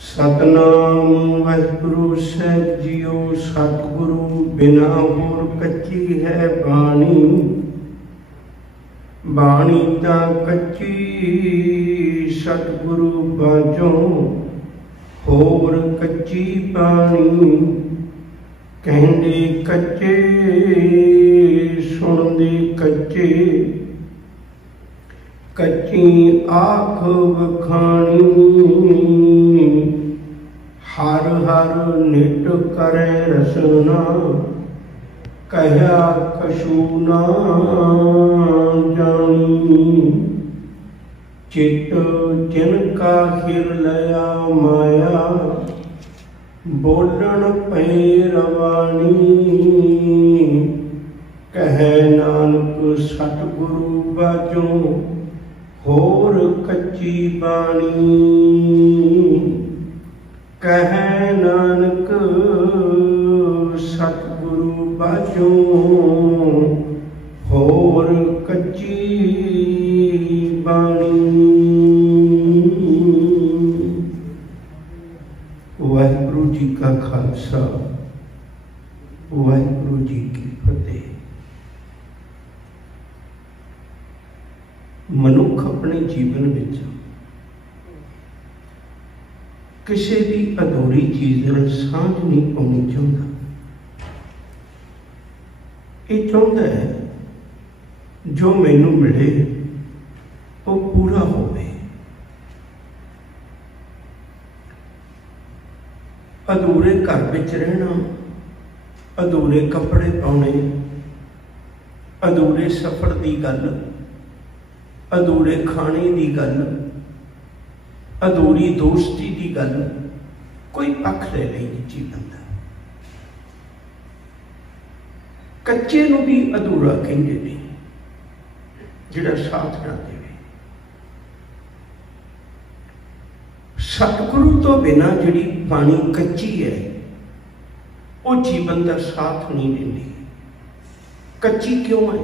सतनाम वाहिगुरु साहिब जीओ। सतगुरु बिना होर कच्ची है बाणी, बाणी तां कच्ची सतगुरु बाजों होर कच्ची बाणी। कहंदे कच्चे सुनदे कच्चे, कच्ची आख बखानी। हर हर नित करे रसना, कहया कछु ना जानी। चित जिनका हिर लया माया, बोलन पे रवानी। कहे नानक सतगुरु बाजों होर कच्ची बाणी। कहे नानक सतगुरु बाजों होर कच्ची बाणी। वाहिगुरु जी का खालसा, वाहिगुरु जी की फतेह। मनुख अपने जीवन विच किसी भी अधूरी चीज़ नाल सांझ नहीं पाउणी चाहुंदा। ये चाहुंदा है जो मैनू मिले वो पूरा होवे। अधूरे घर विच रहना, अधूरे कपड़े पाने, अधूरे सफर की गल, अधूरे खाने की गल, अधूरी दोस्ती की गल, कोई पक्ष ले नहीं जीवन का। कच्चे नूं भी अधूरा कहंदे ने, जिहड़ा साथ ना देवे। सतगुरु तो बिना जिहड़ी बाणी कच्ची है, वो जीवन का साथ नहीं देती। कच्ची क्यों है?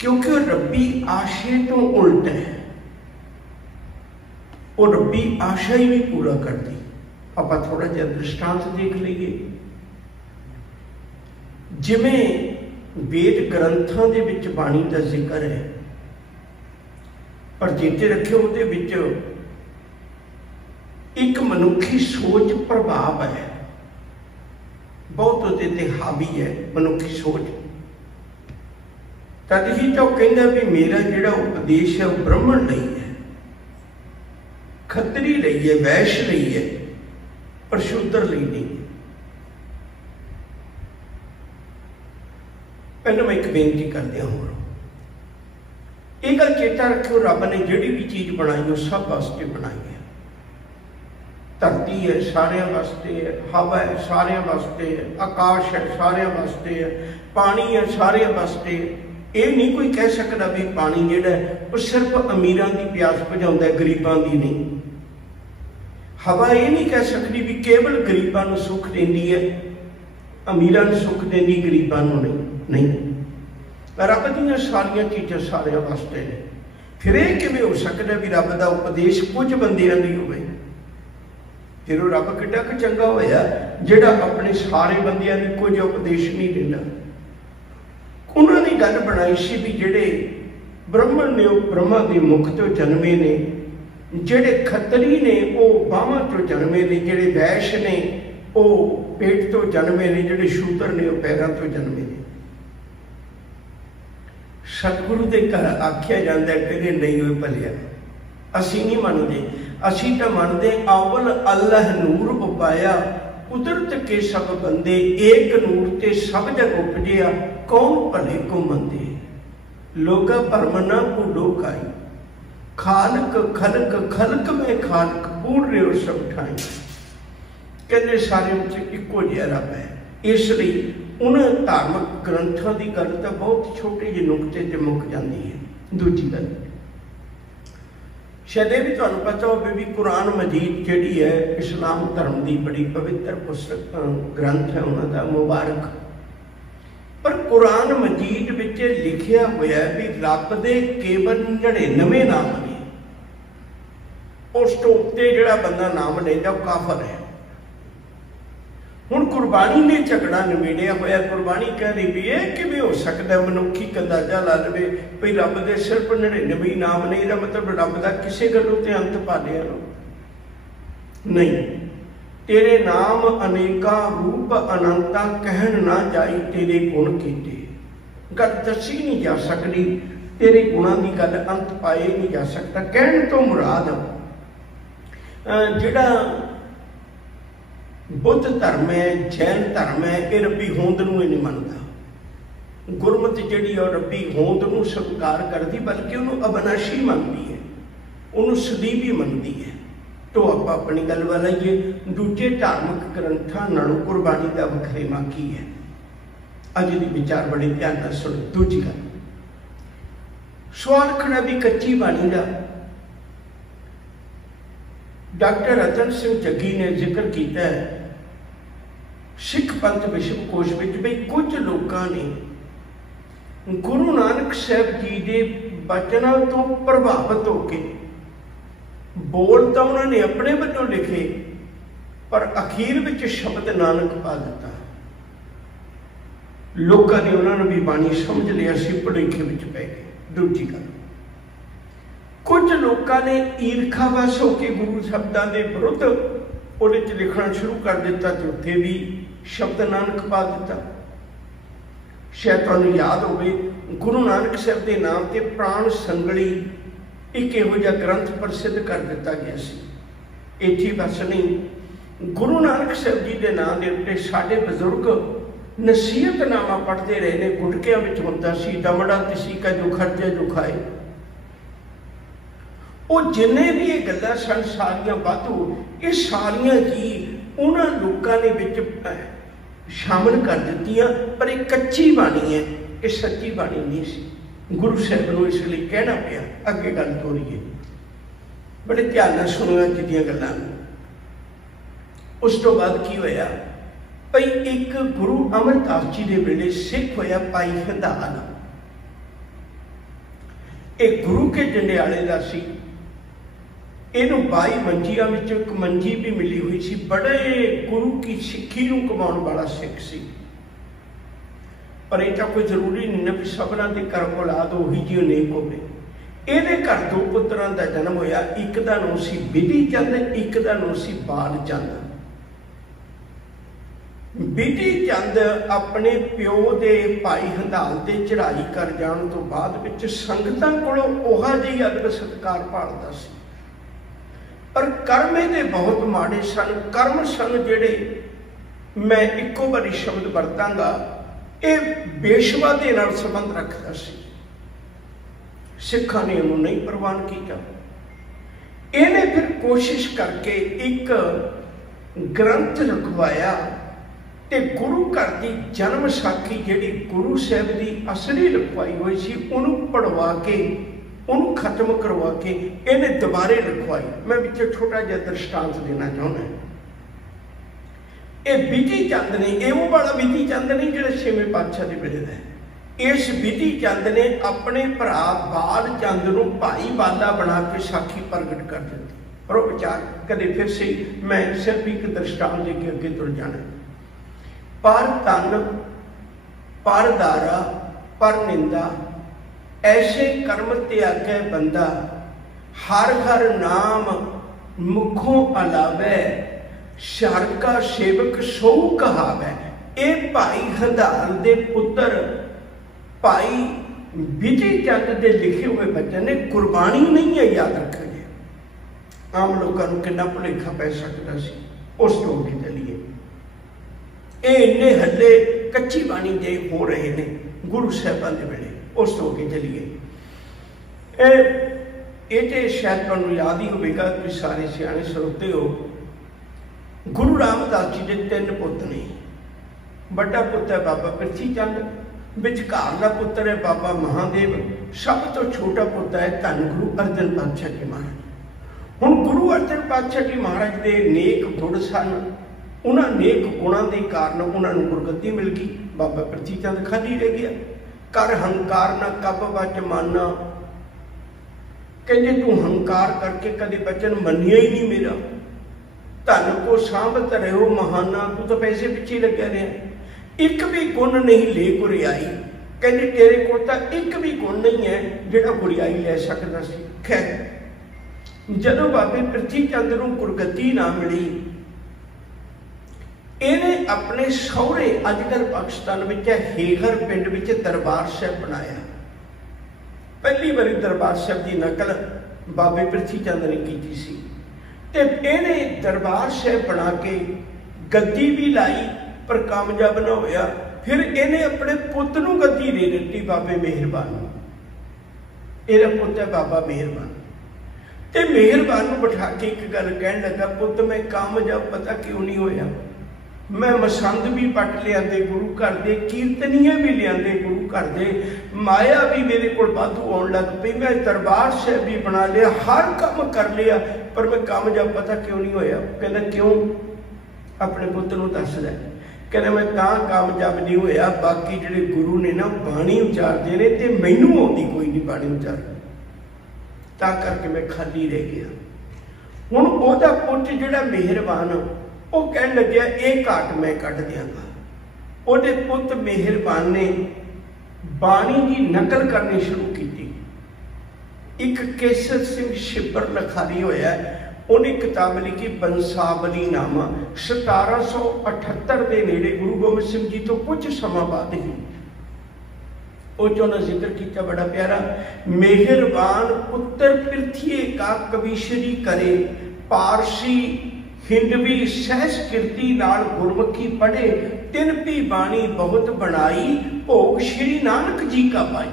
क्योंकि रब्बी आशे तो उल्ट है। वो रब्बी आशा ही नहीं पूरा करती। आप थोड़ा जिहा दृष्टांत देख लीए। जिवें वेद ग्रंथां दे विच बाणी का जिक्र है, पर चेते रखियो उहदे विच एक मनुखी सोच प्रभाव है, बहुत उहदे ते हावी है मनुखी सोच। तद ही तो कहंदा भी मेरा जिहड़ा उपदेश है वो ब्राह्मण लई है, खतरी लई है, वैश्य लई है, पर शूद्र लई नहीं। पहले मैं एक बेनती कर दिया हूँ, एक गल चेता रखियो, रब ने जिहड़ी भी चीज़ बनाई वो सब वास्ते बनाई है। धरती है सारिਆਂ वास्ते है, हवा है सारिਆਂ वास्ते है, आकाश है सारिਆਂ वास्ते है, पानी है सारिਆਂ वास्ते है। ये नहीं कोई कह सकता भी पानी जिहड़ा वो सिर्फ अमीरां की प्यास बुझाउंदा है, गरीबां की नहीं। हवा ये नहीं कह सकती भी केवल गरीबां नूं सुख देंदी है, अमीरां नूं सुख देंदी, गरीबां नूं नहीं। रब दीयां सारियां चीज़ां सारिਆਂ वास्ते ने। फिर यह किवें हो सकदा भी रब दा उपदेश कुछ बंदियां लई होवे? फिर वो रब किड्डा क चंगा होया जिहड़ा अपने सारे बंदियां नूं कुछ उपदेश नहीं दिंदा। उन्होंने गल बनाई सी भी जिहड़े ब्राह्मण ने वो ब्रह्मा के मुख तो जन्मे ने, जिहड़े खतरी ने वो बाहां तो जन्मे ने, जिहड़े वैश्य ने वो पेट तो जन्मे ने, जिहड़े शूद्र ने वो पैरों तो जन्मे ने। सतगुरु के घर आख्या जाता है कहते नहीं हो भलिया, असी नहीं मनते। असी तो मनते अवल अल्लाह नूर उपाया, कुदरत के सब बंदे एक नूर ते सब जग उपजिया, कौन भले को मंदे। लोगा भरमना भूडो खाई, खालक खलक खलक में खालक पूर्ण रहे हो सब ठाई। कहते सारे इको जिहा रब है। इसलिए उन्होंने धार्मिक ग्रंथों की गल तो बहुत छोटे ਜਿਹੇ नुकते से मुक जाती है। दूजी गल शायद ये भी तुहानूं पता हो भी कुरान मजीद जिहड़ी है इस्लाम धर्म की बड़ी पवित्र पुस्तक ग्रंथ है उन्होंने मुबारक। पर कुरान मजीद विच लिखिया होया भी रब दे केवल 99 नाम ने। उस तो उत्ते जिहड़ा बंदा नाम लैंदा वो काफर है। हुण गुरबाणी ने झगड़ा निबेड़िया होया। गुरबाणी कह रही भी ये किवें हो सकता, मनुखी अंदाजा ला लवे भी रब दे सिर्फ 99 नाम ने, इहदा मतलब रब दा किसी गल्लों ते अंत पा लिया नहीं। तेरे नाम अनेका रूप अनंता कहन ना जाई तेरे गुण कीते। गल दसी नहीं जा सकती, तेरे गुणों की गल अंत पाए नहीं जा सकता। कहण तो मुराद जिहड़ा बुद्ध धर्म है, जैन धर्म है, ये रब्बी होंद नूं नहीं मनता। गुरमत जिहड़ी और रब्बी होंद नूं स्वीकार करती, बल्कि उन्होंने अविनाशी मनती है, उन्होंने सदीवी मनती है। तो आप अपनी गल वाल आइए, दूजे धार्मिक ग्रंथां नालों गुरबाणी का वखरेवा की है। अज दी विचार बड़े ध्यान नाल सुनो। दूजी गल, सवाल खड़ा भी कच्ची बाणी का। डॉक्टर रतन सिंह जग्गी ने जिक्र किया है सिख पंथ विश्वकोश में भी कुछ लोगों ने गुरु नानक साहब जी के बचनों तो प्रभावित होकर बोल तो उन्होंने अपने वलों लिखे, पर अखीर में शब्द नानक पा दिता। लोगों ने उन्होंने भी बाणी समझ लिया, सी भुलेखे में पै गए। दूजी गल, कुछ लोगों ने ईर्खावश होकर गुरु शब्दों के विरुद्ध वो लिखना शुरू कर दिता, तो उत्थे भी शब्द नानक पा दिता। शायद तुहानूं याद होवे, गुरु नानक साहब के नाम से प्राण संगली एक इहो जिहा ग्रंथ प्रसिद्ध कर दिता गया सी। इत्थे बस नहीं, गुरु नानक साहब जी के नाम के उत्ते साडे बजुर्ग नसीहतनामा पढ़ते रहे ने। गुटकियां विच हुंदा सी, दमड़ा तिसी का जो खर्चा जो खाए। वो जिन्ने भी ये गल्लां सन सारियां वाधू, ये सारियां जी उन्होंने लोगों ने विच शामिल कर दित्तियां, पर एक कच्ची बाणी है, ये सच्ची बाणी नहीं सी। गुरु साहब नूं इसलिए कहना पिया। अगे गल तोरीए, बड़े ध्यान नाल सुणो अज दीआं गल्लां। उस तो बाद की होया भाई, एक गुरु अमरदास जी के वेले सिख होया भाई हंधाल। एक गुरु के जंडियाले का सी। इनू 22 मंजियां में एक मंजी भी मिली हुई सी। बड़े गुरु की सिक्खी नूं कमाउण वाला सिख सी। पर यह कोई जरूरी नहीं ना भी सबना के घर औलाद उही जी नेक होवे। इहदे घर 2 पुत्रां दा जन्म होया। एक दा नाम सी बिधी चंद, एक दा नाम सी बाल चंद। बिधी चंद अपने प्यो के भाई हंधाल ते चढ़ाई कर जाने तो बाद विच संगतां कोलों उहा जिही अदब सत्कार भालदा सी, पर कर्म इहदे बहुत माड़े सन। कर्म सन जिहड़े, मैं इक्को बारी शब्द वरतांगा, ये बेशवा दे नाल संबंध रखता सी। सिखां ने इहनूं नहीं प्रवान किया। इहने फिर कोशिश करके एक ग्रंथ लिखवाया ते गुरु घर की जन्म साखी जिहड़ी गुरु साहब की असली लिखवाई हुई सी, उन्होंने पढ़वा के उन्होंने खत्म करवा के इन्हें दोबारे लिखवाई। मैं विच छोटा जिहा दृष्टांत देना चाहुंदा। ये बिधी चंद ने, ये वो वाला बिधी चंद नहीं जिहड़ा 6वें पातशाह दे वेले दा है। इस बिधी चंद ने अपने भरा बाल चंद नूं भाई बाला बना के साखी प्रगट कर दी। और वो विचार कदे फिर से मैं सिर्फ एक दृष्टांत दे के अगे तुर जाना। पर धन पर दारा पर निंदा ऐसे कर्म त्यागै बंदा, हर हर नाम मुखों अलावै, शर का सेवक सो कहावै। ये भाई हंधाल दे पुत्र भाई बिधी चंद के लिखे हुए वचन ने। गुरबाणी नहीं है, याद रखिए। आम लोगों को कितना भुलेखा पै सकता सी। उस तो अगे चलीए। ये इन्ने हल्ले कच्ची बाणी दे हो रहे ने गुरु साहबां दे वेले। उस तो अगे चलीए। ये शायद तुहानूं याद ही होगा, तुसीं सारे सियाणे सरोते हो। गुरु रामदास जी के 3 पुत्र ने। बड़ा पुत्र है बाबा पिरथी चंद, विचकारला पुत्र है बाबा महादेव, सब तो छोटा पुत्र है धन गुरु अर्जन पातशाह जी महाराज। हुण गुरु अर्जन पातशाह जी महाराज के नेक गुण सन। उन्होंने नेक गुणों के कारण उन्होंने गुरगद्दी मिल गई। बाबा पिरथी चंद खाली रह गया। कर हंकार न कब बच माना, कहते तू हंकार करके कदे बचन मनिया ही नहीं मेरा, धन को सांभत रहो महाना, तू तो पैसे पिछे लगे रहा, एक भी गुण नहीं ले गुरियाई। कहते तेरे को तो एक भी गुण नहीं है जिहड़ा गुरियाई ले सकदा सी। खैर जदों बाबे पृथ्वी चंद नूं गुरगति ना मिली, इहने अपने सहुरे अजकल पाकिस्तान विच हेगर पिंड विच दरबार साहिब बनाया। पहली बारी दरबार साहिब की नकल बाबे पृथ्वी चंद ने की सी, ते इहने दरबार साहिब बना के गद्दी भी लाई पर कामयाब ना होया। फिर इहने अपने पुत नूं गद्दी दे दित्ती बाबे मेहरबान नूं। इहदा पुत है बाबा मेहरबान, ते मेहरबान नूं बिठा के एक गल कहण लगा, पुत मैं कामयाब पता क्यों नहीं होया, मैं मसंद भी पट लियाते गुरु घर दे, कीर्तनियां भी लियाते गुरु घर दे, माया भी मेरे को वाधू आउण लग पई, मैं दरबार साहिब भी बना लिया, हर काम कर लिया, पर मैं कामयाब पता क्यों नहीं होया। कहना क्यों, अपने पुत नूं दस लै। कहना मैं तां कामयाब नहीं होया, बाकी जिहड़े गुरु ने ना बाणी उचारदे ने ते मैनूं आउंदी कोई नहीं बाणी उचार, तां करके मैं खाली रह गया। हुण ओहदा पुत जिहड़ा मेहरबान वो कह लग्या एक घाट मैं कट दियांगा। उहदे पुत मेहरबान ने बाणी की नकल करनी शुरू की। एक केसर सिंह शिबर लखारी होया, उन्हें किताब लिखी बंसावली नामा, 1778 के नेड़े गुरु गोबिंद सिंह जी तो कुछ समा बाद ही उन्हें जिक्र किया बड़ा प्यारा। मेहरबान पुत्र पृथ्वी का कविश्री करे, पारसी हिंदवी सहस कीर्ति नाल गुरमुखी पढ़े, तिन भी बाणी बहुत बनाई, भोग श्री नानक जी का पाई।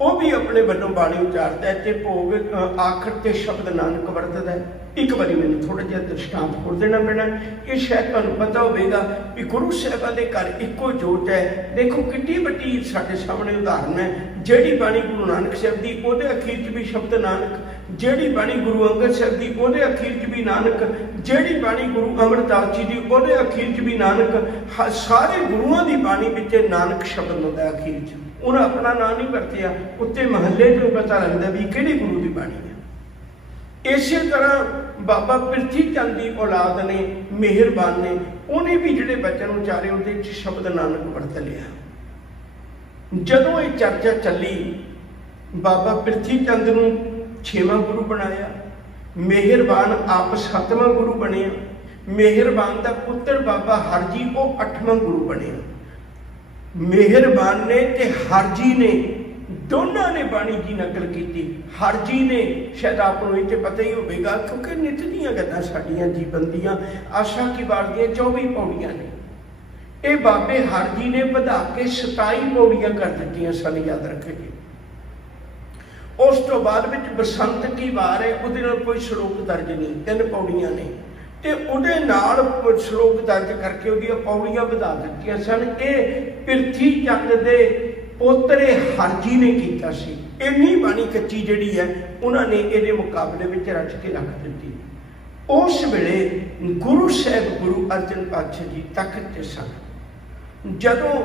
वो भी अपने वालों बाणी उचारता है, भोग आखिर ते शब्द नानक वरतदा है। एक बारी मैंने थोड़ा जिहा दृष्टांत खोल देना पैना, ये शायद तुहानूं पता होगा भी गुरु साहिबां दे घर इक्को जोत है। देखो कितनी वड्डी साडे सामने उदाहरण है, जिहड़ी बाणी गुरु नानक साहिब दी उहदे अखीर च भी शब्द नानक, जिहड़ी बाणी गुरु अंगद साहिब दी उहदे अखीर च भी नानक, जिहड़ी बाणी गुरु अमरदास जी दी उहदे अखीर च भी नानक। सारे गुरुआं दी बाणी विच नानक शब्द हुंदा अखीर च, उन्हें अपना नाम नहीं वरतिया, उत्ते महल्ले चों पता लगता भी किहड़ी गुरु की बाणी है। इस तरह बाबा पृथ्वी चंद की औलाद ने मेहरबान ने उन्हें भी जिहड़े बचन उचारे उहदे च शब्द नानक वरत लिया। जदों ये चर्चा चली, बाबा पृथ्वी चंद नूं 6वां गुरु बनाया, मेहरबान आप 7वां गुरु बने, मेहरबान का पुत्र बाबा हरजी वो 8वां गुरु बने। मेहरबान ने ते हरजी ने दोनों ने बाणी की नकल की। हरजी ने शायद आपको ये पता ही होगा, क्योंकि नित दियां गल्लां साडियां जीवन दियां आशा की वार दियां 24 पौड़ियां ने, ये बाबे हरजी ने बढ़ा के 27 पौड़ियां कर दित्तियां सन, याद रखेगी। उस तो बाद विच बसंत की वार है, उहदे नाल कोई श्लोक दर्ज नहीं, 3 पौड़ियां ने, ते उहदे नाल श्लोक दर्ज करके उहदियां पौड़ियां वधा दित्तियां सन। ये पृथ्वी चंद दे पोतरे हरजी ने कीता सी। इन्नी बाणी कच्ची जिहड़ी है उन्होंने इहदे मुकाबले विच रच के रख दित्ती। उस वेले गुरु साहिब गुरु अर्जन पातशाह जी तख्त ते सन। जदों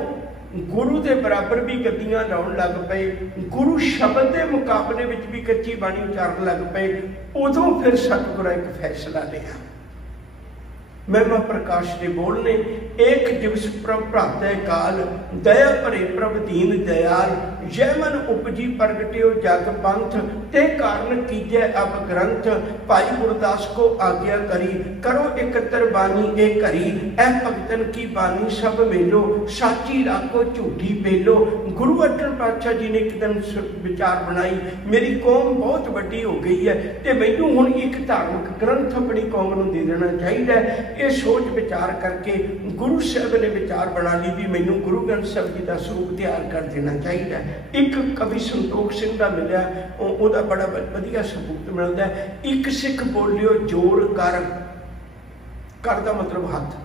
गुरु के बराबर भी गद्दियां लाउण लग पे, गुरु शब्द के मुकाबले विच भी कच्ची बाणी उचारन लग पे, उदों फिर सतगुरां एक फैसला लिया। महिमा प्रकाश के बोल ने, एक दिवस प्रभ भ्रातै काल, दया भरे प्रभ दीन दयाल, जय मन उपजी प्रगट्यो जग पंथ, ते कारण कीजै अब ग्रंथ, भाई गुरदास को आज्ञा करी, करो एकत्र बानी ए करी, ऐ भगतन की बानी सब मेलो, साची राखो झूठी पेलो। गुरु अर्जन पातशाह जी ने एक दिन विचार बनाई, मेरी कौम बहुत वड्डी हो गई है, ते मैनूं हुण एक धार्मिक ग्रंथ अपनी कौम नूं दे देना चाहिए। ये सोच विचार करके गुरु साहब ने विचार बना ली भी मैनू गुरु ग्रंथ साहब जी का स्वरूप तैयार कर देना चाहिए। एक कवि संतोख सिंह का मिलिया, उहदा बड़ा वधिया सबूत मिलता है। एक सिख बोलियो जोर कर, कर दा मतलब हथ,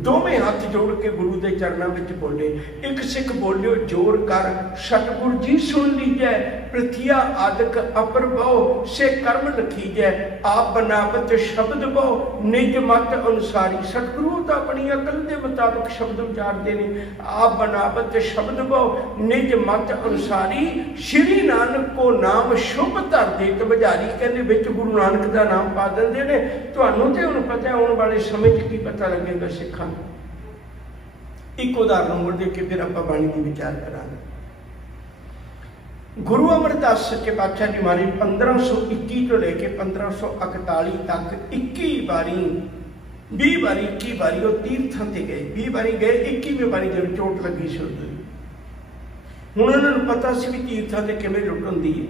दोवें हाथ जोड़ के गुरु के चरणों में बोले। एक सिख बोलियो जोर कर, सतगुरु जी सुन लीजिए, प्रथिया आदक अपर बहु से कर्म लखीजै आप बनावत शब्द बहु निज मत अनुसारी। सतगुरु तो अपनी अकल के मुताबिक शब्द उचारते हैं। आप बनावत शब्द बहु निज मत अनुसारी श्री नानक को नाम शुभ धरते तबजारी। कहते बिच गुरु नानक का नाम पा देंगे ने। तुहानूं ते हुण पता आने वाले समय च की पता लगेगा सिखां। एक उदाहरण होर दे के फिर आपां बाणी दी विचार करांगे। गुरु अमरदास सच्चे पातशाह जी महाराज 1521 तो लेके 1541 तक 21 बारी 20 बारी 21 बारी वो तीर्थां ते गए। 20 बारी गए, 21वीं बारी जब चोट लगी सी उदों हुण उन्होंने पता सी भी तीर्थां ते किवें लुट हुंदी है।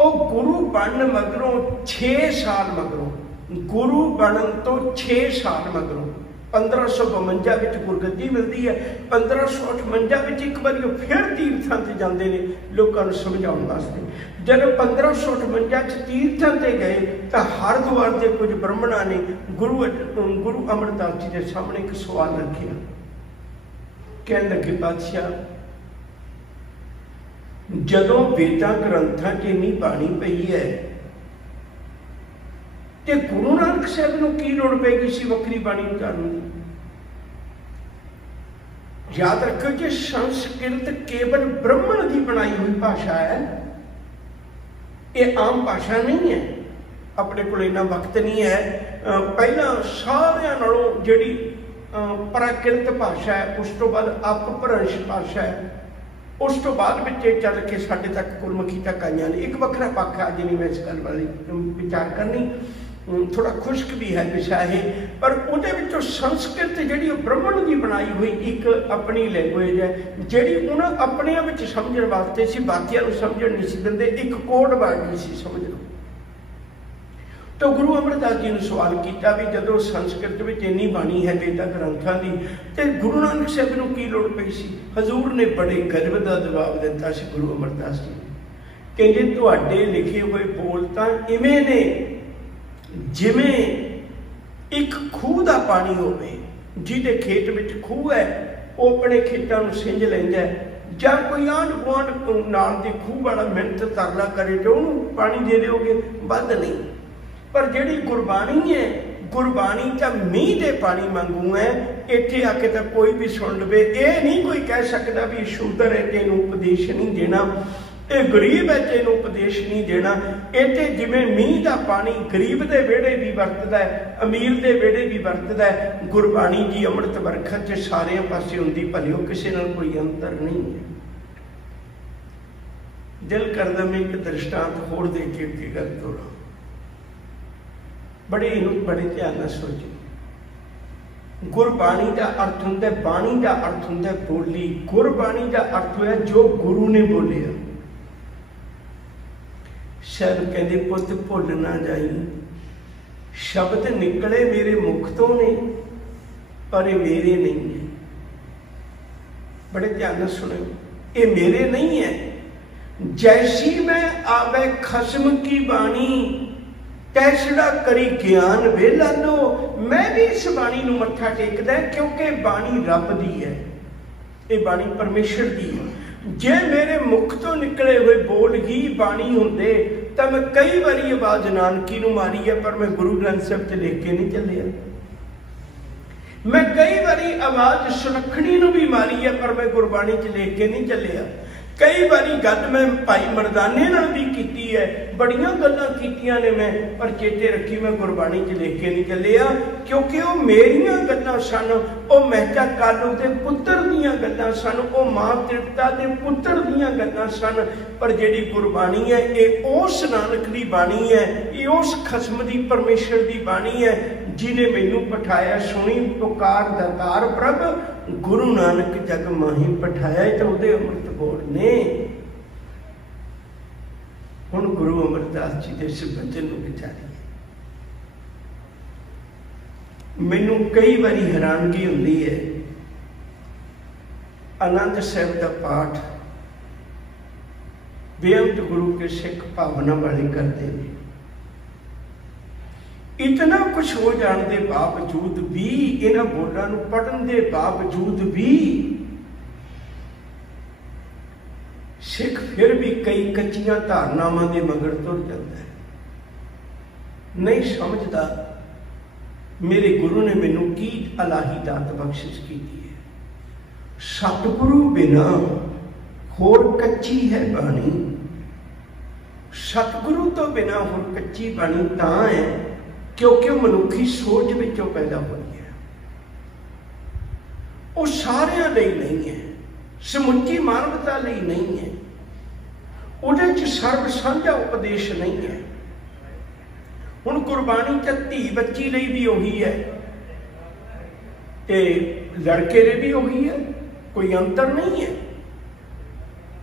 ਉਹ गुरु बनन मगरों 6 साल मगरों, गुरु बनन तो 6 साल मगरों 1552 ਵਿੱਚ ਗੁਰਗੱਦੀ ਮਿਲਦੀ ਹੈ। 1558 ਵਿੱਚ ਇੱਕ ਵਾਰੀ ਉਹ ਫਿਰ ਤੀਰਥਾਂ ਤੇ ਜਾਂਦੇ ਨੇ ਲੋਕਾਂ ਨੂੰ ਸਮਝਾਉਣ ਵਾਸਤੇ। ਜਦੋਂ 1558 ਚ ਤੀਰਥਾਂ ਤੇ ਗਏ ਤਾਂ ਹਰਿਦੁਆਰ ਦੇ ਕੁਝ ਬ੍ਰਾਹਮਣਾਂ ਨੇ ਗੁਰੂ ਅਮਰਦਾਸ ਜੀ ਦੇ ਸਾਹਮਣੇ ਇੱਕ ਸਵਾਲ ਰੱਖਿਆ। ਕਹਿਣ ਲੱਗੇ ਪਾਤਸ਼ਾਹ ਜਦੋਂ ਵੇਦਾਂ ਗ੍ਰੰਥਾਂ 'ਚ ਇੰਨੀ ਬਾਣੀ ਪਈ ਹੈ ਤੇ गुरु नानक साहब ਨੂੰ ਕੀ ਲੋੜ ਪੈਗੀ ਸੀ ਵੱਖਰੀ ਬਾਣੀ ਉਚਾਰਨ ਦੀ। याद रखो कि संस्कृत केवल ब्राह्मण की बनाई हुई भाषा है, ये आम भाषा नहीं है। अपने को इन्ना वक्त नहीं है। पहला सारियां नालों जिहड़ी प्राकृत भाषा है उस तो बाद अपभ्रंश भाषा है, उस तो बाद बच्चे चल के साढ़े तक गुरमुखी तक आईयां ने। एक वखरा पक्ष अज नहीं मैं इस गल वाली विचार करनी, थोड़ा खुश्क भी है विषय है, पर उहदे विचों संस्कृत जिहड़ी ब्राह्मण की बनाई हुई एक अपनी लैंगुएज है जिहड़ी उन्हां अपने विच समझण वास्ते सी, बाकियां नूं समझण नहीं सी दिंदे, एक कोड वर्ड नहीं सी समझण। तो गुरु अमरदास जी ने सवाल किया भी जदों संस्कृत में इन्नी बाणी है वेदां ग्रंथां की तो गुरु नानक साहब नूं की लोड़ पई सी। हजूर ने बड़े गर्व का जवाब दिता सी गुरु अमरदास जी। कहंदे तुहाडे लिखे हुए बोल तां इवें ने जिवें एक खूह का पानी होवे, जिहदे खेत में खूह है वो अपने खेतों में सिंज लैंदा है, जां कोई आंढ गुआंढ नाल दे खूह वाला मिहनत तरला करे तो उहनूं पानी दे दोगे, वध नहीं। पर जिहड़ी गुरबाणी है, गुरबाणी तां मींह दे पानी वांगू है। इत्थे आके तां कोई भी सुन लवे, ये नहीं कोई कह सकदा भी शूदर है तैनूं उपदेश नहीं देना, ये गरीब है तैनूं उपदेश नहीं देना। इत्थे जिवें मींह का पानी गरीब के विहड़े भी वरतदा है, अमीर के विहड़े भी वरतदा है, गुरबाणी जी अमृत बरखा च सारे पासे हुंदी भलिओ, किसी नाल कोई अंतर नहीं है। दिल करदा मैं एक दृष्टांत होर दे के की गल तोड़ा, बड़े ध्यान नाल सोचो। गुरबाणी का अर्थ हुंदा है, बाणी का अर्थ हुंदा है बोली। गुरबाणी का अर्थ है जो गुरु ने बोलिया। शायद कहते पुत भुल ना जाई, शब्द निकले मेरे मुख तो ने पर ये मेरे नहीं है। बड़े ध्यान से सुनो, ये मेरे नहीं है। जैसी मैं आवे खसम की बाणी तैसड़ा करी ज्ञान वेला लो। मैं भी इस बाणी नूं मत्था टेकदा क्योंकि बाणी रब दी है, ये बाणी परमेश्वर दी है। जे मेरे मुख तो निकले हुए बोल ही बाणी होंदे तो मैं कई बारी आवाज नानकी नूं मारी है, पर मैं गुरु ग्रंथ साहिब ते लेके नहीं चलिया। मैं कई बारी आवाज सुलखणी नूं भी मारी है, पर मैं गुरबाणी च लेके नहीं चलिया। कई बारी गल मैं भाई मरदाने नाल भी कीती है, बड़ियां गल्लां कीतियां ने मैं, पर चेते रखी मैं गुरबाणी च लेके नहीं चलिया, क्योंकि वो मेरियां गल्लां सन, वो महता कालू के पुत्र दीयां गल्लां सन, वो मां तृप्ता के पुत्र दीयां गल्लां सन। पर जिहड़ी गुरबाणी है ये उस नानक दी बाणी है, ये उस खसम दी परमेश्वर दी बाणी है जिन्हें मैनू पठाया। सुनी पुकार दातार प्रभ गुरु नानक जग माही पठाया, तो उहदे अमृत बोल ने। हुण गुरु अमरदास जी के इस बचन नूं विचारीए। मैनू कई बारी हैरानगी हुंदी है, आनंद साहिब का पाठ बेअंत गुरु के सिख भावना वाले करते हैं। इतना कुछ हो जाने के बावजूद भी, इन्हां बोलों नूं पढ़न के बावजूद भी सिख फिर भी कई कच्चियां धारनावां दे मगर तुर जाता है, नहीं समझदा मेरे गुरु ने मैनू की अलाही दात बख्शिश की है। सतगुरु बिना होर कच्ची है बाणी, सतगुरु तो बिना होर कच्ची बाणी तां है क्योंकि मनुखी सोच विचों पैदा हुई है। वो सारिਆਂ ਲਈ नहीं है, समुची मानवता ਲਈ नहीं है, ਉਹਦੇ 'ਚ ਸਰਬ ਸਾਂਝਾ उपदेश नहीं है। ਹੁਣ ਗੁਰਬਾਣੀ 'ਚ ਧੀ ਬੱਚੀ ਲਈ ਵੀ ਉਹੀ ਹੈ ਤੇ ਲੜਕੇ ਲਈ ਵੀ ਉਹੀ ਹੈ, ਕੋਈ ਅੰਤਰ नहीं है।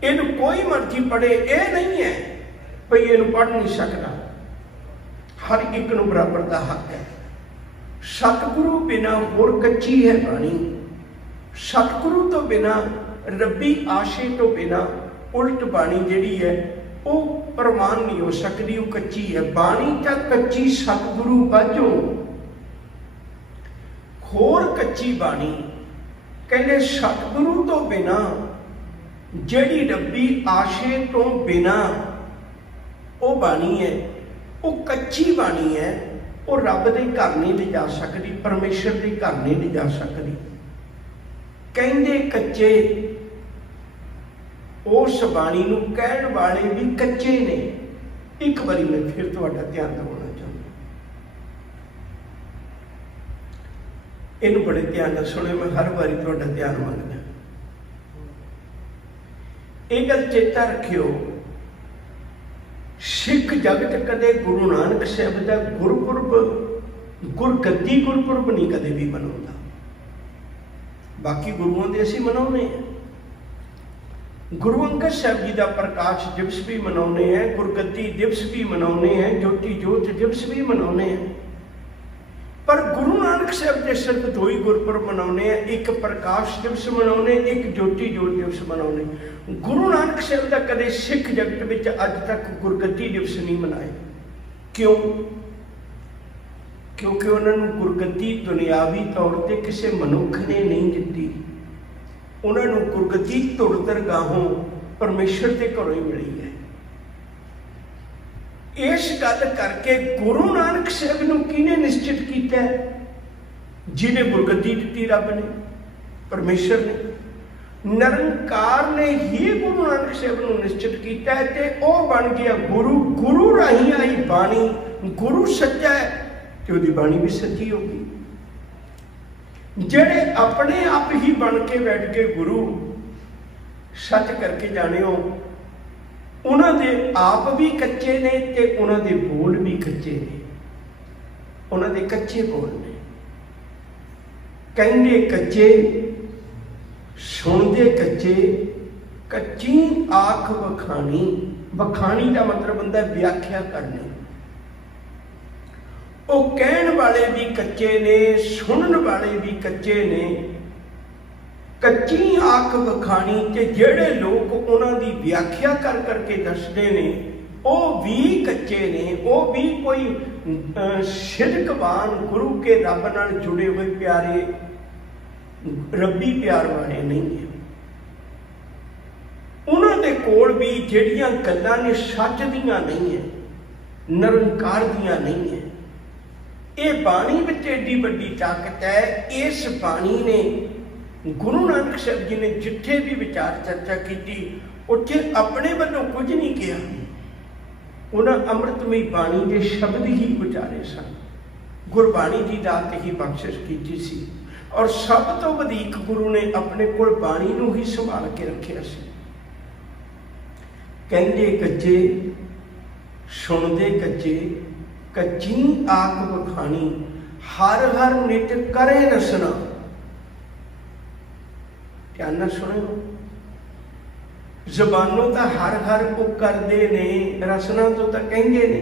ਇਹਨੂੰ ਕੋਈ ਮਰਜ਼ੀ ਪੜ੍ਹੇ, ਇਹ नहीं है ਭਈ ਇਹਨੂੰ ਪੜ੍ਹ नहीं सकता, हर एक ਨੂੰ बराबर ਦਾ हक है। सतगुरु बिना होर कच्ची है बाणी, सतगुरु तो बिना रब्बी आशे तो बिना उल्ट बाणी जिहड़ी है वो प्रमाण नहीं हो सकती, वो कच्ची है। बाणी तां कच्ची सतगुरु बाझों, होर कच्ची बाणी कहते सतगुरु तो बिना जिहड़ी रब्बी आशे तो बिना वो बाणी है, वो कच्ची बाणी है, वो रब दे घर नहीं ले जा सकती, परमेश्वर के घर नहीं ले जा सकती। कहंदे कच्चे उस बाणी नूं कहण वाले भी कच्चे ने। एक बारी मैं फिर तुहाडा ध्यान दिवाउणा चाहुंदा, इहनूं बड़े ध्यान नाल सुणिओ, मैं हर बारी तुहाडा ध्यान मंगदा। इह गल चेता रखिओ, सिख जगत कदे गुरु नानक साहब का गुरपुरब गुरगद्दी गुरपुरब नहीं कदे भी मनाउंदा। बाकी गुरुओं के असीं मनाउने हैं, गुरु अंगद साहब जी का प्रकाश दिवस भी मनाउने हैं, गुरगद्दी दिवस भी मनाउने हैं, ज्योति जोत दिवस भी मनाउने हैं। पर गुरु नानक साहब के सिर्फ दो ही गुरपुरब मनाउने हैं, एक प्रकाश दिवस मनाउने, एक ज्योति जोत दिवस मनाउने। गुरु नानक साहब का कदे सिख जगत में अज तक गुरगद्दी दिवस नहीं मनाए। क्यों? क्योंकि उन्होंने गुरगद्दी दुनियावी तौर पर किसी मनुख ने नहीं दी, उन्होंने गुरगद्दी धुर दरगाहों परमेश्वर के घरों ही मिली है। इस गल करके गुरु नानक साहब नूं किहने निश्चित किया? जिन्हें गुरगद्दी दी रब ने, परमेश्वर ने, निरंकार ने ही गुरु नानक साहब नूं निश्चित किया है ते वो बन गया गुरु। गुरु राही आई बाणी, गुरु सच्चा है तो उसकी बाणी भी सच्ची होगी। जेड़े अपने आप ही बन के बैठ के गुरु सच करके जाने हो, उन्होंने आप भी कच्चे ने ते उन्होंने बोल भी कच्चे ने, उन्होंने कच्चे बोल ने। कहंदे कच्चे, सुनते कच्चे, कच्ची आख वखाणी। वखाणी का मतलब होता है व्याख्या करनी। वो कहण वाले भी कच्चे ने, सुनने वाले भी कच्चे ने। कच्ची आख वखाणी ते जेड़े लोग उन्हां दी व्याख्या कर करके दसदे ने वो भी कच्चे ने, वो भी कोई सिदकवान गुरु के रब नाल जुड़े हुए प्यारे रब्बी प्यार वाले नहीं है। उन्होंने कोल भी जिहड़ियां गल्लां ने सच दियां नहीं है, निरंकार दियां नहीं है। ये बाणी विच एडी वड्डी ताकत है। इस बाणी ने गुरु नानक साहब जी ने जिथे भी विचार चर्चा की उत्थे अपने वालों कुछ नहीं किया, उन्हें अमृतमयी बाणी के शब्द ही उचारे सन। गुरबाणी की दात ही बख्शिश की सी और सब तो वधीक गुरु ने अपने कोल बाणी नूं ही संभाल के रखिया सी। कहंदे कच्चे, सुनदे कच्चे, कच्ची आख वखाणी, हर हर नित करे रसना। ध्यान नाल सुणो, जबानों तो हर हर को करते ने, रसना तो कहेंगे ने।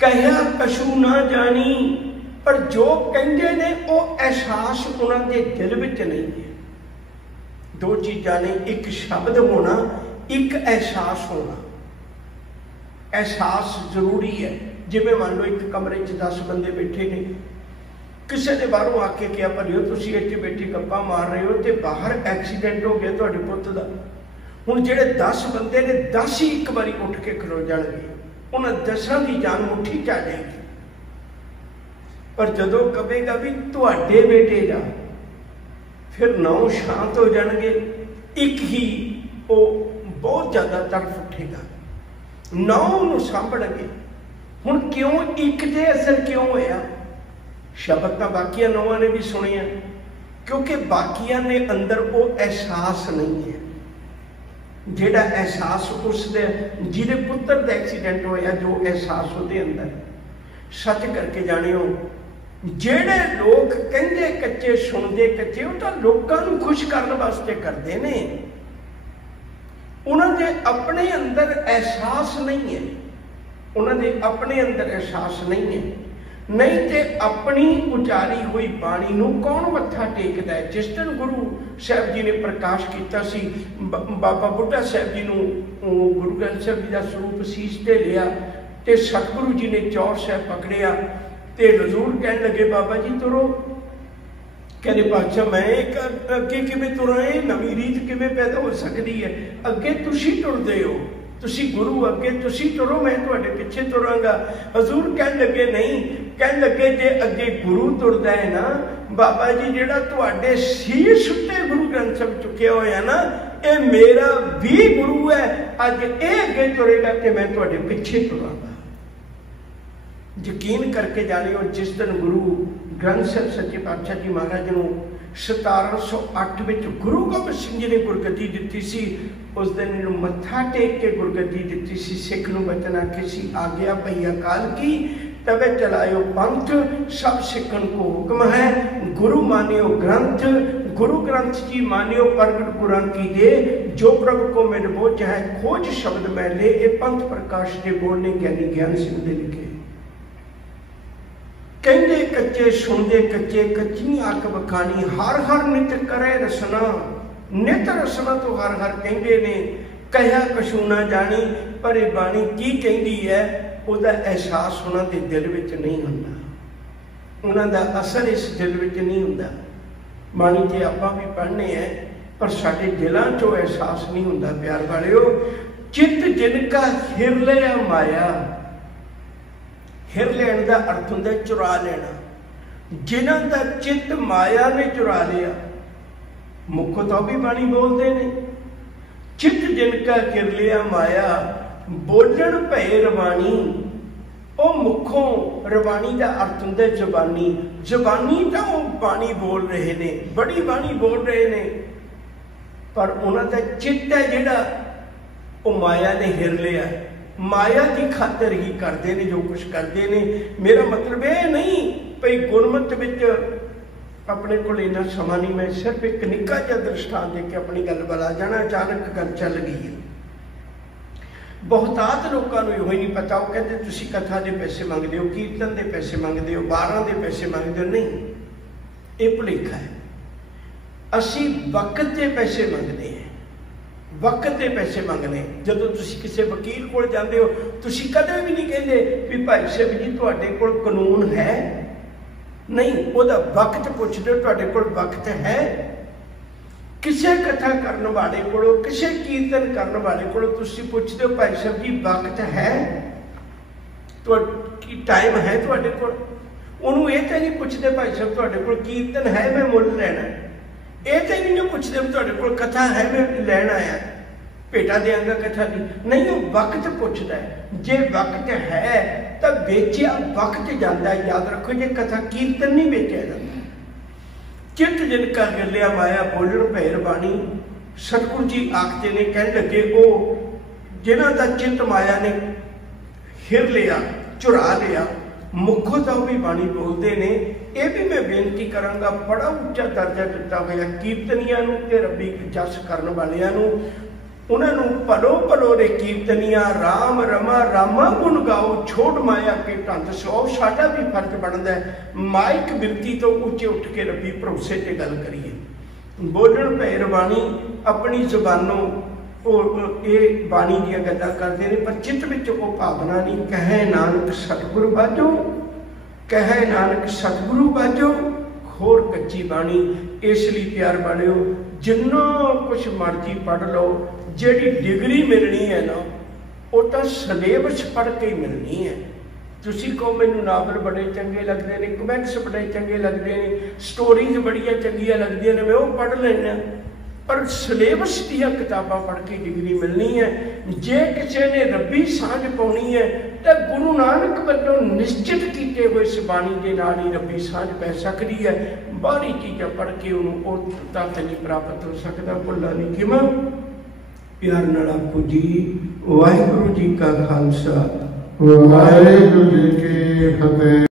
कहा कशू ना जानी, पर जो कहेंगे ने वो एहसास उन्होंने दिल विच नहीं है। दो चीज़ां ने, एक शब्द होना, एक एहसास होना। एहसास जरूरी है। जिवें मान लो एक कमरे 10 बंदे बैठे ने, किसी ने बाहरों आके क्या भलियो तुसीं इत्थे बैठे गप्पां मार रहे हो तो बाहर एक्सीडेंट हो गया तुहाडे पुत्त दा, हुण जिहड़े 10 बंदे ने 10 ही एक बारी उठ के खलो जाणगे, उन्हां 10 की जान मुट्ठी च आ जाएगी। पर जदों कहेगा भी तुहाडे बेटे जा, फिर 9 शांत हो जाणगे, एक ही वो बहुत ज़्यादा तड़फ उठेगा, 9 नूं सांभणगे। हुण क्यों एक ते असर क्यों होया? शब्द तो बाकिया 9 ने भी सुने, क्योंकि बाकिया ने अंदर वो एहसास नहीं है, जिहड़ा एहसास उसदे जिहदे पुत्र का एक्सीडेंट होया, जो एहसास उसदे अंदर। सच करके जानियो, जिहड़े लोग कहंदे कच्चे सुनते कच्चे, वो तो लोकां नूं खुश करने वास्ते करते ने, उन्हां दे अपने अंदर एहसास नहीं है, उन्हां दे अपने अंदर एहसास नहीं है। नहीं तो अपनी उचारी हुई बाणी नूं कौन मत्था टेकदा है? जिस दिन गुरु साहब जी ने प्रकाश किया सी, बाबा बुढ़ा साहब जी नूं गुरु ग्रंथ साहब जी का स्वरूप सीस ते लिया, तो सतगुरु जी ने चौर साहब पकड़िया, तो हजूर कहन लगे बाबा जी तुरो। कहते पातशाह मैं अगे किवें तुरां, नवीं रीत किवें पैदा हो सकती है? अगे तुसीं टुरदे हो, तुसी गुरु अगे तुसी तुरो, मैं तुहाडे पिछे तुरांगा। हजूर कहन लगे नहीं, कहन लगे जे अगे गुरु तुरदा है ना बाबा जी, जिहड़ा तुहाडे शीश उत्ते गुरु ग्रंथ साहिब चुकिया होया ना, ये मेरा भी गुरु है, अज ये अगे तुरेगा तो मैं तुहाडे पिछे तुरांगा। यकीन करके जानियो, जिस दिन गुरु ग्रंथ साहिब सच्चे पातशाह जी महाराज नूं 1708 में गुरु गोबिंद सिंह जी ने गुरगद्दी दी सी, उस दिन इन्हूं मत्था टेक के गुरगद्दी दी सी। सिख नूं वचन आखे सी, आज्ञा पई अकाल की तबे चलायो पंथ, सब सिखन को हुक्म है, गुरु मानियो ग्रंथ, गुरु ग्रंथ जी मानियो प्रगट गुरां की दे, जो प्रभु को मेरे बोझ है खोज शब्द मैं ले। ये पंथ प्रकाश के बोलने ज्ञानी ज्ञान सिंह दे लिखे। कहते कच्चे सुनते कच्चे, कच्ची अक बखानी, हर हर नित करे रसना, नित रसना तो हर हर कहते ने, कहा कछू ना जानी, पर ये बाणी की कहती है उसका एहसास उन्होंने दिल विच नहीं हुंदा, उन्होंने असर इस दिल विच नहीं हुंदा। बाणी ते आपां भी पढ़ने हैं, पर साडे दिलों चो एहसास नहीं हुंदा। प्यार वालिओ, चित जिनका हिर लिया माया, हिर लैण का अर्थ होंदा चुरा लेना, जिन्हां दा चित माया ने चुरा लिया, मुख तो भी बाणी बोलते हैं। चित जिनका हिर लिया माया, बोलन भय रवानी, वो मुखों रवानी का अर्थ होंदा जबानी, जबानी तो वो बाणी बोल रहे ने, बड़ी बाणी बोल रहे ने, पर उन्होंने चित है जिहड़ा वो माया ने हिर लिया, माया की खातर ही करते हैं जो कुछ करते हैं। मेरा मतलब ये नहीं भाई गुरमत विच अपने को इन्ना समा नहीं, मैं सिर्फ एक निक्का जिहा दृष्टांत दे के अपनी गल बला जाना। अचानक गल चल गई है, बहुतात लोगों को यो ही नहीं पता, वो कहते तुसी कथा के पैसे मंगते हो, कीर्तन के पैसे मंगते हो, 12 के पैसे मंगते हो। नहीं, ये भुलेखा है। असी वक्त के पैसे मंगते हैं, वक्त के पैसे मंगने। जदों तुसी किसी वकील को जाते हो, तुसी कदे भी नहीं कहते भी भाई साहब जी तुहाडे कोल कानून है, नहीं, वह वक्त पुछदे हो तुहाडे कोल वक्त है। किसी कथा करने वाले को, किसी कीर्तन करने वाले को तुसी पुछदे हो भाई साहब जी वक्त है, तो टाइम है तुहाडे कोल? उन्होंने ये तो नहीं पुछते भाई साहब तुहाडे कोल कीर्तन है मैं मुल लैना, ये तो नहीं पुछते तुहाडे कोल कथा है मैं लैन आया भेटा देंगा कथा की, नहीं वो वक्त पुछदा है। जे वक्त है तो बेचिया वक्त जाता है। याद रखो जे कथा कीर्तन नहीं बेचा जाता। चित जिनका हिर लिया माया, बोलन भय रवानी, सतगुरु जी आखते ने, कह लगे वो जिन्हों का चित माया ने हिर लिया, चुरा लिया, मुखों तो भी बाणी बोलते ने। यह भी मैं बेनती करांगा, बड़ा उच्चा दर्जा दिता हुआ कीर्तनियां नूं ते रब्बी जस करन वालियां नूं, उन्होंने भलो भलो रे कीर्तनिया, राम रमा रामा गुण गाओ, छोड़ माया के ढंग सौ। साडा भी फर्ज बनता है माइक बिरती तो उच्चे उठ के रब्बी भरोसे ते गल करिए। बोलन भय रवानी, अपनी जबानों ये बाणी दी गल्लां करते हैं, पर चित्त विच वो भावना नहीं। कहे नानक सतगुरु बाजो, कहे नानक सतगुरु बाजो, खोर कच्ची बाणी। इसलिए प्यार वालिओ, जिन्ना कुछ मर्जी पढ़ लो, ਜਿਹੜੀ ਡਿਗਰੀ ਮਿਲਣੀ ਹੈ ਨਾ ਉਹ ਤਾਂ ਸਿਲੇਬਸ ਪੜ੍ਹ ਕੇ ਹੀ ਮਿਲਣੀ ਹੈ। ਤੁਸੀਂ ਕਹੋ ਮੈਨੂੰ ਨਾਵਲ ਬੜੇ ਚੰਗੇ ਲੱਗਦੇ ਨੇ, ਕਮੈਂਟਸ ਬੜੇ ਚੰਗੇ ਲੱਗਦੇ ਨੇ, ਸਟੋਰੀਜ਼ ਬੜੀਆਂ ਚੰਗੀਆਂ ਲੱਗਦੀਆਂ ਨੇ, ਮੈਂ ਉਹ ਪੜ੍ਹ ਲੈਣਾ, ਪਰ ਸਿਲੇਬਸ ਦੀਆਂ ਕਿਤਾਬਾਂ ਪੜ੍ਹ ਕੇ ਡਿਗਰੀ ਮਿਲਣੀ ਹੈ। ਜੇ ਕਿਸੇ ਨੇ ਰੱਬੀ ਸਾਂਝ ਪਾਉਣੀ ਹੈ ਤਾਂ ਗੁਰੂ ਨਾਨਕ ਵੱਲੋਂ ਨਿਸ਼ਚਿਤ ਕੀਤੇ ਹੋਏ ਇਸ ਬਾਣੀ ਦੇ ਨਾਲ ਹੀ ਰੱਬੀ ਸਾਂਝ ਪੈ ਸਕਦੀ ਹੈ। ਬਾਹਰੀ ਚੀਜ਼ਾਂ ਪੜ੍ਹ ਕੇ ਉਹਨੂੰ ਉਹ ਤੱਤ ਨਹੀਂ ਪ੍ਰਾਪਤ ਹੋ ਸਕਦਾ। ਭੁੱਲਾ ਨਹੀਂ ਕਿਵੇਂ ਪਿਆਰ ਨਾਲ ਆਖੋ ਜੀ ਵਾਹਿਗੁਰੂ ਜੀ ਕਾ ਖਾਲਸਾ, ਵਾਹਿਗੁਰੂ ਜੀ ਕੀ ਫਤਿਹ।